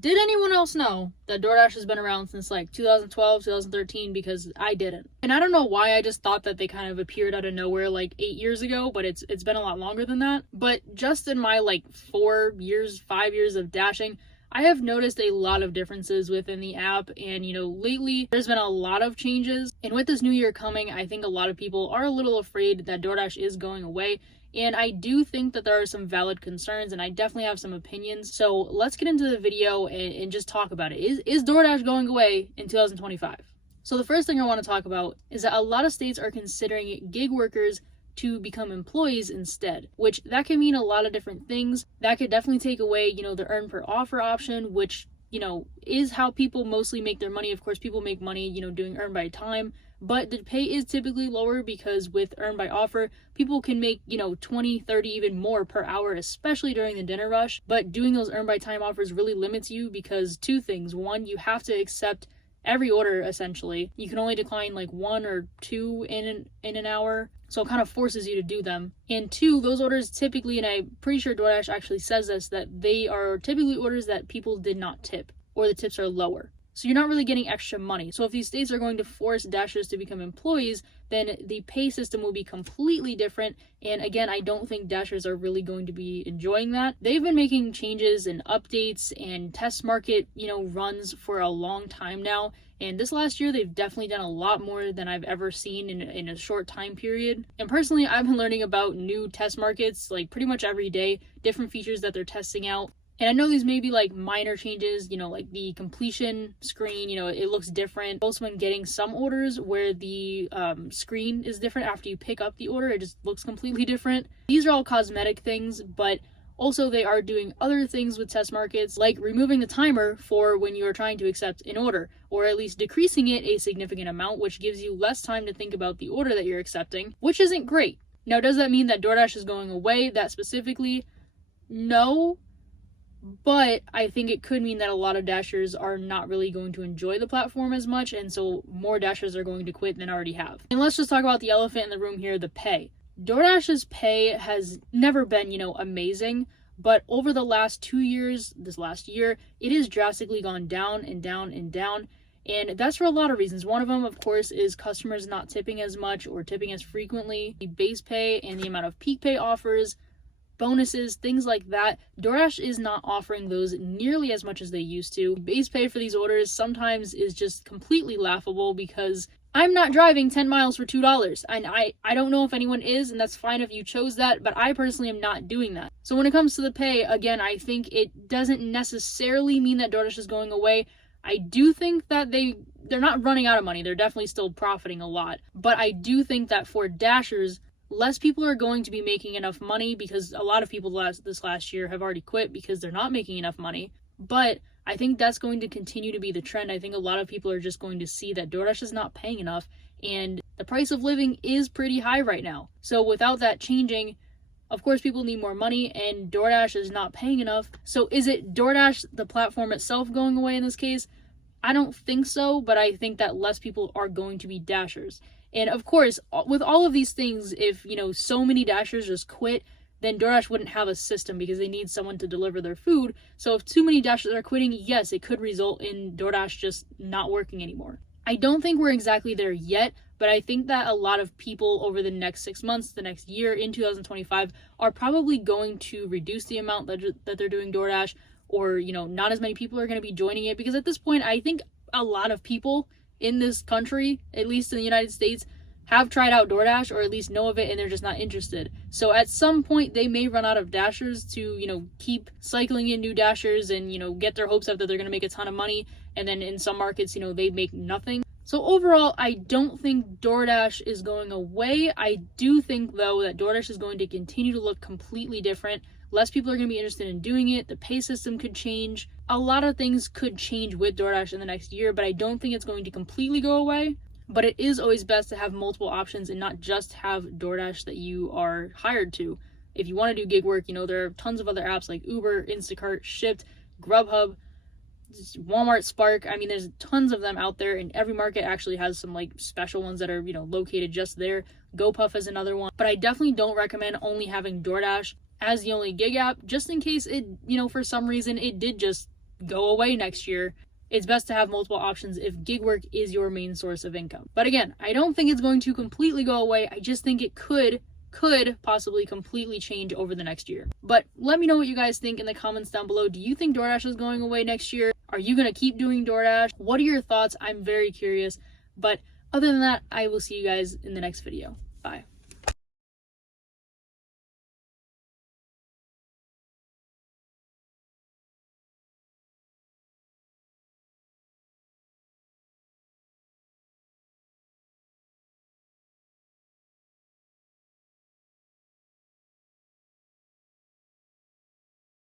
Did anyone else know that DoorDash has been around since like 2012, 2013? Because I didn't. And I don't know why, I just thought that they kind of appeared out of nowhere like 8 years ago, but it's been a lot longer than that. But just in my like 5 years of dashing, I have noticed a lot of differences within the app, and lately there's been a lot of changes. And with this new year coming, I think a lot of people are a little afraid that DoorDash is going away. And I do think that there are some valid concerns, and I definitely have some opinions. So let's get into the video and just talk about it. Is DoorDash going away in 2025? So the first thing I want to talk about is that a lot of states are considering gig workers to become employees instead, which that can mean a lot of different things. That could definitely take away, the earn per offer option, which, is how people mostly make their money. Of course, people make money, doing earn by time, but the pay is typically lower because with earn by offer, people can make, 20, 30, even more per hour, especially during the dinner rush. But doing those earn by time offers really limits you because two things. One, you have to accept every order essentially. You can only decline like 1 or 2 in an hour. So it kind of forces you to do them. And two, those orders typically, and I'm pretty sure DoorDash actually says this, that they are typically orders that people did not tip, or the tips are lower. So you're not really getting extra money. So if these states are going to force Dashers to become employees, then the pay system will be completely different. And again, I don't think Dashers are really going to be enjoying that. They've been making changes and updates and test market, runs for a long time now. And this last year, they've definitely done a lot more than I've ever seen in a short time period. And personally, I've been learning about new test markets like pretty much every day, different features that they're testing out. And I know these may be like minor changes, like the completion screen, it looks different. Also, when getting some orders where the screen is different after you pick up the order, it just looks completely different. These are all cosmetic things, but also they are doing other things with test markets, like removing the timer for when you are trying to accept an order, or at least decreasing it a significant amount, which gives you less time to think about the order that you're accepting, which isn't great. Now, does that mean that DoorDash is going away, that specifically? No. But I think it could mean that a lot of Dashers are not really going to enjoy the platform as much, and so more Dashers are going to quit than already have. And let's just talk about the elephant in the room here, the pay. DoorDash's pay has never been, amazing, but over the last 2 years, this last year, it has drastically gone down and down and down. And that's for a lot of reasons. One of them, of course, is customers not tipping as much or tipping as frequently. The base pay and the amount of peak pay offers, bonuses, things like that. DoorDash is not offering those nearly as much as they used to. Base pay for these orders sometimes is just completely laughable because I'm not driving 10 miles for $2. And I don't know if anyone is, and that's fine if you chose that, but I personally am not doing that. So when it comes to the pay, again, I think it doesn't necessarily mean that DoorDash is going away. I do think that they're not running out of money. They're definitely still profiting a lot. But I do think that for Dashers, less people are going to be making enough money because a lot of people this last year have already quit because they're not making enough money. But I think that's going to continue to be the trend. I think a lot of people are just going to see that DoorDash is not paying enough, and the price of living is pretty high right now. So without that changing, of course, people need more money, and DoorDash is not paying enough. So is it DoorDash, the platform itself, going away in this case? I don't think so, but I think that less people are going to be Dashers. And of course, with all of these things, if, so many Dashers just quit, then DoorDash wouldn't have a system because they need someone to deliver their food. So if too many Dashers are quitting, yes, it could result in DoorDash just not working anymore. I don't think we're exactly there yet, but I think that a lot of people over the next 6 months, the next year in 2025, are probably going to reduce the amount that they're doing DoorDash, or, not as many people are going to be joining it, because at this point, I think a lot of people in this country, at least in the United States, have tried out DoorDash, or at least know of it, and they're just not interested. So at some point, they may run out of Dashers to, keep cycling in new Dashers and, get their hopes up that they're going to make a ton of money. And then in some markets, they make nothing. So overall, I don't think DoorDash is going away. I do think, though, that DoorDash is going to continue to look completely different. Less people are going to be interested in doing it. The pay system could change. A lot of things could change with DoorDash in the next year, but I don't think it's going to completely go away. But it is always best to have multiple options and not just have DoorDash that you are hired to. If you want to do gig work, there are tons of other apps like Uber, Instacart, Shipt, Grubhub, Walmart, Spark. I mean, there's tons of them out there, and every market actually has some special ones that are, located just there. GoPuff is another one. But I definitely don't recommend only having DoorDash as the only gig app, just in case it, for some reason it did just go away next year, it's best to have multiple options if gig work is your main source of income. But again, I don't think it's going to completely go away. I just think it could possibly completely change over the next year. But let me know what you guys think in the comments down below. Do you think DoorDash is going away next year? Are you going to keep doing DoorDash? What are your thoughts? I'm very curious. But other than that, I will see you guys in the next video. Bye.